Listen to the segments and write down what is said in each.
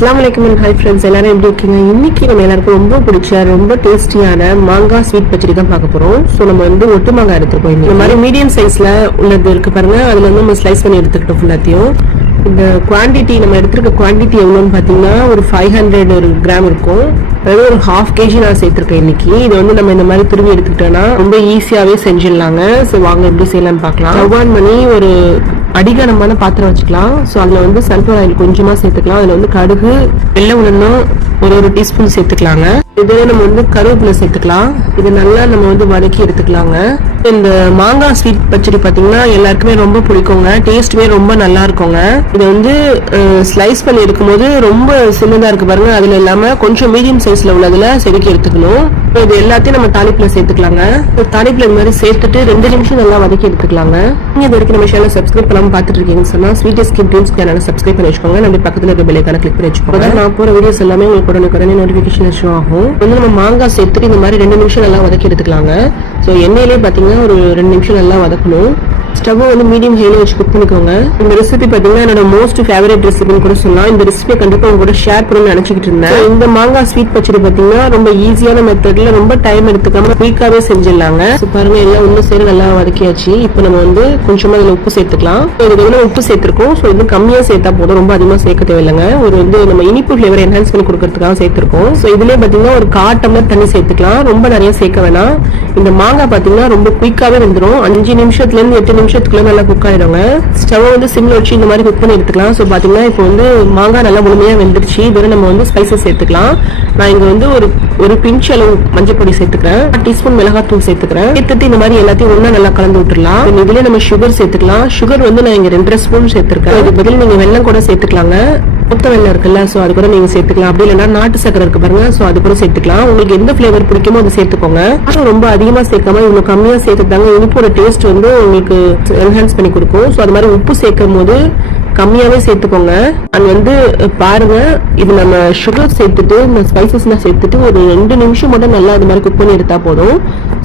அஸ்ஸலாமு அலைக்கும் and hi friends, எல்லாரும் எப்படி இருக்கீங்க? இன்னைக்கு நம்ம எல்லாருக்கும் ரொம்ப பிடிச்ச ரொம்ப டேஸ்டியான மாங்காய் ஸ்வீட் பச்சடி தான் பார்க்க போறோம். ஸோ நம்ம வந்து ஒட்டு மாங்காய் எடுத்துருக்கோம். இந்த மாதிரி மீடியம் சைஸ்ல உள்ளது இருக்கு பாருங்க, அதுல வந்து நம்ம ஸ்லைஸ் பண்ணி எடுத்துக்கிட்டோம் ஃபுல்லாத்தையும். இந்த குவான்டிட்டி நம்ம எடுத்துருக்க குவான்டிட்டி எவ்வளோன்னு பார்த்தீங்கன்னா ஒரு 500 ஒரு கிராம் இருக்கும். அதாவது ஒரு 1/2 kg நான் சேர்த்திருக்கேன் இன்னைக்கு. இது வந்து நம்ம இந்த மாதிரி திரும்பி எடுத்துக்கிட்டோம்னா ரொம்ப ஈஸியாவே செஞ்சிடலாங்க. ஸோ வாங்க எப்படி செய்யலாம்னு பார்க்கலாம். ஸ்டவ் ஆன் பண்ணி ஒரு அடிகனமான பாத்திரம் வச்சுக்கலாம். ஸோ அதில் வந்து சன்ஃப்ளவர் ஆயில் கொஞ்சமாக சேர்த்துக்கலாம். அதில் வந்து கடுகு, வெள்ளை உளுந்தும் ஒரு டீஸ்பூன் சேர்த்துக்கலாங்க. இதில் நம்ம வந்து கருவேப்பிலை சேர்த்துக்கலாம். இது நல்லா நம்ம வந்து வதக்கி எடுத்துக்கலாங்க. இந்த மாங்காய் ஸ்வீட் பச்சடி பார்த்தீங்கன்னா எல்லாருக்குமே ரொம்ப பிடிக்குங்க. டேஸ்ட்டுமே ரொம்ப நல்லா இருக்குங்க. இதை வந்து ஸ்லைஸ் பண்ணி எடுக்கும்போது ரொம்ப சின்னதாக இருக்கு பாருங்க. அதில் இல்லாமல் கொஞ்சம் மீடியம் சைஸில் உள்ளதில் செதுக்கி எடுத்துக்கணும். இது எல்லாத்தையும் நம்ம தாளிப்புல சேர்த்துக்கலாங்க. தாளிப்புல இந்த மாதிரி சேர்த்துட்டு 2 நிமிஷம் நல்லா வதக்கி எடுத்துக்கலாங்க. நீங்க இது வரைக்கும் நம்ம சேனல் சப்ஸ்கிரைப் பண்ணாம பார்த்துட்டு இருக்கீங்கன்னு சொன்னா ஸ்வீட் ஸ்கின் ட்ரீம்ஸ் சேனலை சப்ஸ்கிரைப் பண்ணி வச்சுக்கோங்க. நம்ம பக்கத்துல இருக்க பெல் ஐகானை கிளிக் பண்ணி வச்சுக்கோங்க. நான் போற வீடியோஸ் எல்லாமே உங்களுக்கு உடனே நோட்டிபிகேஷன் ஷோ ஆகும். வந்து நம்ம மாங்காய் சேர்த்துட்டு இந்த மாதிரி 2 நிமிஷம் நல்லா வதக்கி எடுத்துக்கலாங்க. ஸோ எண்ணெயிலே பார்த்தீங்கன்னா ஒரு 2 நிமிஷம் நல்லா வதக்கணும். ஸ்டவ் வந்து மீடியம் ஹைல வச்சு குக் பண்ணிக்கோங்க. இந்த ரெசிபி பார்த்தீங்கன்னா என்னோட மோஸ்ட் ஃபேவரட் ரெசிபின்னு கூட சொல்லலாம். இந்த ரெசிபி கண்டிப்பா உங்க கூட ஷேர் பண்ணணும்னு நினைச்சிட்டு இருந்தேன். இந்த மாங்காய் ஸ்வீட் பச்சடி பார்த்தீங்கன்னா ரொம்ப ஈஸியான மெத்தட்ல ரொம்ப டைம் எடுத்துக்காம குயிக்காவே செஞ்சிடலாங்க. பாருங்க, எல்லாம் ஒன்றும் சேர நல்லா வதக்கியாச்சு. இப்போ நம்ம வந்து கொஞ்சமா அதில் உப்பு சேர்த்துக்கலாம். இதுக்கு வந்து உப்பு சேர்த்திருக்கோம். ஸோ இது கம்மியா சேர்த்தா போதும், ரொம்ப அதிகமாக சேர்க்க தேவையில்லைங்க. ஒரு வந்து நம்ம இனிப்பு ஃபிளேவர் என்ஹான்ஸ் பண்ணி கொடுக்கறதுக்காக சேர்த்திருக்கோம். ஸோ இதுலேயே பார்த்தீங்கன்னா ஒரு 1/4 டம்ளர் தண்ணி சேர்த்துக்கலாம். ரொம்ப நிறைய சேர்க்க வேணாம். இந்த மாங்காய் பார்த்தீங்கன்னா ரொம்ப குயிக்காவே வந்துடும். 5 நிமிஷத்துல இருந்து 8 நிமிஷத்துக்குள்ள நல்லா குக் ஆயிடுங்க. ஸ்டவ் வந்து சிம்ல வச்சு இந்த மாதிரி குக் பண்ணி எடுத்துக்கலாம். ஸோ பாத்தீங்கன்னா இப்போ வந்து மாங்காய் நல்லா முழுமையா வெந்துருச்சு. இதோட நம்ம வந்து ஸ்பைசஸ் சேர்த்துக்கலாம். நான் இங்க வந்து ஒரு பிஞ்ச் அளவு மஞ்சள் பொடி சேர்த்துக்கிறேன். 1 டீஸ்பூன் மிளகாத்தூள் சேர்த்துக்கிறேன். சேர்த்துட்டு இந்த மாதிரி எல்லாத்தையும் ஒண்ணா நல்லா கலந்து விட்டுறலாம். இதுல நம்ம சுகர் சேர்த்துக்கலாம். சுகர் வந்து நான் இங்க 2.5 ஸ்பூன் சேர்த்திருக்கேன். அதுக்கு பதில் நீங்க வெல்லம் கூட சேர்த்துக்கலாங்க. மொத்த வெள்ளம் இருக்குல்ல, சோ அது கூட நீங்க சேர்த்துக்கலாம். அப்படி இல்லைன்னா நாட்டு சக்கரை இருக்கு பாருங்க, சோ அது கூட சேர்த்துக்கலாம். உங்களுக்கு எந்த ஃபிளேவர் பிடிக்குமோ அதை சேர்த்துக்கோங்க. ரொம்ப அதிகமா சேர்க்காம இவ்வளவு கம்மியா சேர்த்துட்டாங்க. இனிப்போட டேஸ்ட் வந்து உங்களுக்கு என்ஹான்ஸ் பண்ணி கொடுக்கும். சோ அது மாதிரி உப்பு சேர்க்கும் போது கம்மியாவே சேர்த்துக்கோங்க. அது வந்து பாருங்க, இது நம்ம சுகர் சேர்த்துட்டு இந்த ஸ்பைசஸ்லாம் சேர்த்துட்டு ஒரு 2 நிமிஷம் மட்டும் நல்லா இது மாதிரி குக் பண்ணி எடுத்தா போதும்.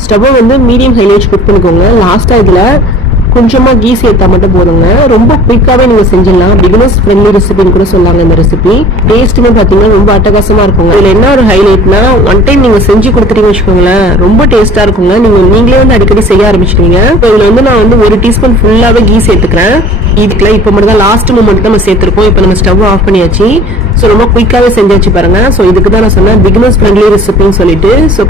ஸ்டவ் வந்து மீடியம் ஹைல வச்சு குக் பண்ணிக்கோங்க. லாஸ்டா இதுல கொஞ்சமா கீ சேர்த்தா மட்டும் போதுங்க. ரொம்ப குயிக்காவே நீங்க செஞ்சிடலாம். பிகினர்ஸ் ஃப்ரெண்ட்லி ரெசிபின்னு கூட சொல்லாங்க இந்த ரெசிபி. டேஸ்ட்டுமே பாத்தீங்கன்னா ரொம்ப அட்டகாசமா இருக்குங்க. இதுல என்ன ஒரு ஹைலைட்னா, ஒன் டைம் நீங்க செஞ்சு கொடுத்துட்டீங்கன்னு வச்சுக்கோங்களேன், ரொம்ப டேஸ்டா இருக்குங்க. நீங்களே வந்து அடிக்கடி செய்ய ஆரம்பிச்சிடுவீங்க. இதுல வந்து நான் வந்து 1 டீஸ்பூன் ஃபுல்லாவே கீ சேர்த்துக்கிறேன். இதுக்குள்ள இப்ப மட்டும் தான் லாஸ்ட் மூமெண்ட் நம்ம சேர்த்திருக்கோம். இப்ப நம்ம ஸ்டவ் ஆஃப் பண்ணியாச்சு. சோ ரொம்ப குயிக்காவே செஞ்சாச்சு பாருங்க. சோ இதுக்கு தான் நான் சொன்னேன் பிகினர்ஸ் ஃப்ரெண்ட்லி ரெசிபின்னு சொல்லிட்டு. சோ